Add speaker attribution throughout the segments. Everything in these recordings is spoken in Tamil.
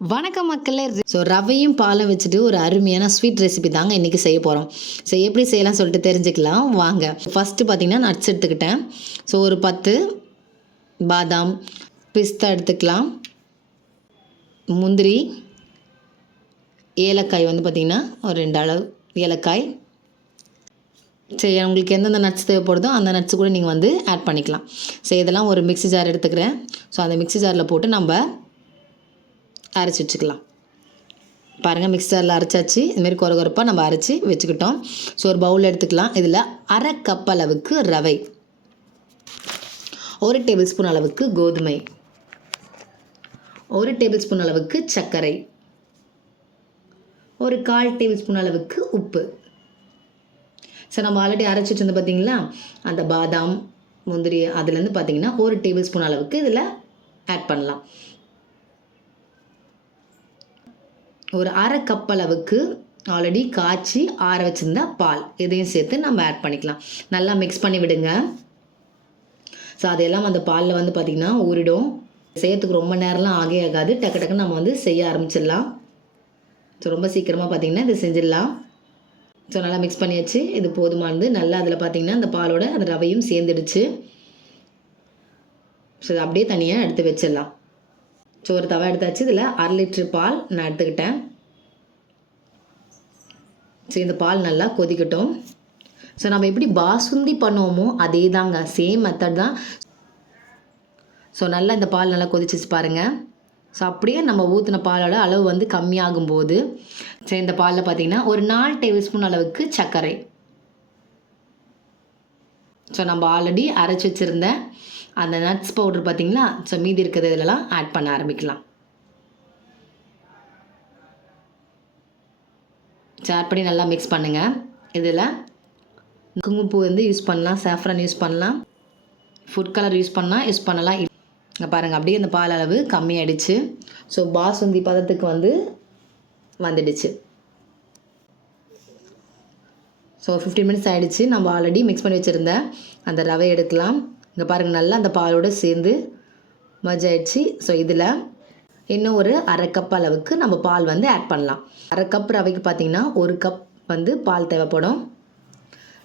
Speaker 1: வணக்கம் மக்களே. ஸோ ரவையும் பாலும் வச்சுட்டு ஒரு அருமையான ஸ்வீட் ரெசிபி தாங்க இன்றைக்கி செய்ய போகிறோம் ஸோ எப்படி செய்யலாம் சொல்லிட்டு தெரிஞ்சுக்கலாம். வாங்க. ஃபஸ்ட்டு பார்த்தீங்கன்னா நட்ஸ் எடுத்துக்கிட்டேன். ஸோ ஒரு பத்து பாதாம் பிஸ்தா எடுத்துக்கலாம். முந்திரி ஏலக்காய் வந்து பார்த்திங்கன்னா ஒரு ரெண்டு அளவு ஏலக்காய். சரி உங்களுக்கு எந்தெந்த நட்ஸ் தேவைப்படுதோ அந்த நட்ஸ் கூட நீங்கள் வந்து ஆட் பண்ணிக்கலாம். ஸோ இதெல்லாம் ஒரு மிக்ஸி ஜார் எடுத்துக்கிறேன். ஸோ அந்த மிக்ஸி ஜாரில் போட்டு நம்ம அரைச்சி வச்சுக்கலாம் பாருங்கள் மிக்சரில் அரைச்சாச்சு இதுமாரி குறை குறைப்பாக நம்ம அரைச்சி வச்சுக்கிட்டோம். ஸோ ஒரு பவுல் எடுத்துக்கலாம். இதில் அரை கப் அளவுக்கு ரவை. ஒரு டேபிள் ஸ்பூன் அளவுக்கு கோதுமை. ஒரு டேபிள் ஸ்பூன் அளவுக்கு சர்க்கரை. ஒரு கால் டேபிள் ஸ்பூன் அளவுக்கு உப்பு. ஸோ நம்ம ஆல்ரெடி அரைச்சி வச்சிருந்தோம் பார்த்தீங்களா அந்த பாதாம் முந்திரி அதுலேருந்து பார்த்தீங்கன்னா ஒரு டேபிள் ஸ்பூன் அளவுக்கு இதில் ஆட் பண்ணலாம். ஒரு அரை கப் அளவுக்கு ஆல்ரெடி காய்ச்சி ஆற வச்சுருந்தா பால். இதையும் சேர்த்து நம்ம ஆட் பண்ணிக்கலாம். நல்லா மிக்ஸ் பண்ணி விடுங்க. ஸோ அதையெல்லாம் அந்த பாலில் வந்து பார்த்திங்கன்னா ஊறிடும். செய்யறதுக்கு ரொம்ப நேரம்லாம் ஆகே ஆகாது. டக்கு டக்குன்னு நம்ம வந்து செய்ய ஆரம்பிச்சிடலாம். ஸோ ரொம்ப சீக்கிரமாக பார்த்திங்கன்னா இதை செஞ்சிடலாம். ஸோ நல்லா மிக்ஸ் பண்ணியாச்சு. இது போதுமானது. நல்லா அதில் பார்த்திங்கன்னா அந்த பாலோட அந்த ரவையும் சேர்ந்துடுச்சு. ஸோ இதை அப்படியே தனியாக எடுத்து வச்சிடலாம். ஸோ ஒரு தவா எடுத்தாச்சு. இதில் அரை லிட்ரு பால் நான் எடுத்துக்கிட்டேன். ஸோ இந்த பால் நல்லா கொதிக்கட்டும். ஸோ நம்ம எப்படி பாசுந்தி பண்ணுவோமோ அதே தாங்க சேம் மெத்தட் தான். ஸோ நல்லா இந்த பால் நல்லா கொதிச்சிச்சு பாருங்கள் ஸோ அப்படியே நம்ம ஊற்றின பாலோட அளவு வந்து கம்மியாகும் போது சரி இந்த பாலில் பார்த்தீங்கன்னா ஒரு நாலு டேபிள் ஸ்பூன் அளவுக்கு சர்க்கரை. ஸோ நம்ம ஆல்ரெடி அரைச்சி வச்சுருந்த அந்த நட்ஸ் பவுடர் பார்த்தீங்களா ஸோ மீதி இருக்கிறது இதிலலாம் ஆட் பண்ண ஆரம்பிக்கலாம். ஆட் பண்ணி நல்லா மிக்ஸ் பண்ணுங்கள் இதில் குங்குமப்பூ வந்து யூஸ் பண்ணலாம் சாஃப்ரான் யூஸ் பண்ணலாம். ஃபுட் கலர் யூஸ் பண்ணால் யூஸ் பண்ணலாம். இங்கே பாருங்கள் அப்படியே இந்த பால் அளவு கம்மியாயிடுச்சு. ஸோ பாசுந்தி பதத்துக்கு வந்து வந்துடுச்சு. ஸோ ஃபிஃப்டீன் மினிட்ஸ் ஆகிடுச்சு நம்ம ஆல்ரெடி மிக்ஸ் பண்ணி வச்சுருந்த அந்த ரவை எடுக்கலாம். இங்கே பாருங்கள் நல்லா அந்த பாலோடு சேர்ந்து மர்ஜ் ஆயிடுச்சு. ஸோ இதில் இன்னும் ஒரு அரை கப் அளவுக்கு நம்ம பால் வந்து ஆட் பண்ணலாம். அரை கப் ரவைக்கு பார்த்திங்கன்னா ஒரு கப் வந்து பால் தேவைப்படும்.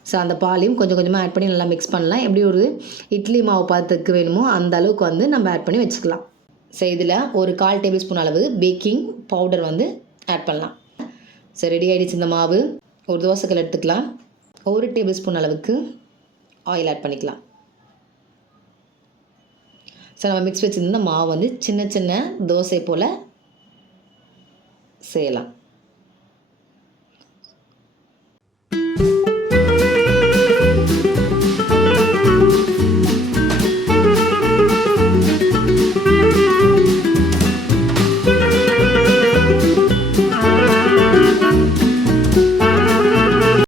Speaker 1: ஸோ அந்த பாலையும் கொஞ்சம் கொஞ்சமாக ஆட் பண்ணி நல்லா மிக்ஸ் பண்ணலாம். எப்படி ஒரு இட்லி மாவு பாத்திரத்துக்கு வேணுமோ அந்த அளவுக்கு வந்து நம்ம ஆட் பண்ணி வச்சுக்கலாம். ஸோ இதில் ஒரு கால் டேபிள் ஸ்பூன் அளவு பேக்கிங் பவுடர் வந்து ஆட் பண்ணலாம். ஸோ ரெடி ஆகிடுச்சு இந்த மாவு. ஒரு தோசைக்கல் எடுத்துக்கலாம். ஒரு டேபிள் ஸ்பூன் அளவுக்கு ஆயில் ஆட் பண்ணிக்கலாம். ஸோ நம்ம மிக்ஸ் வச்சுருந்த மாவு வந்து சின்ன சின்ன தோசை போல் செய்யலாம்.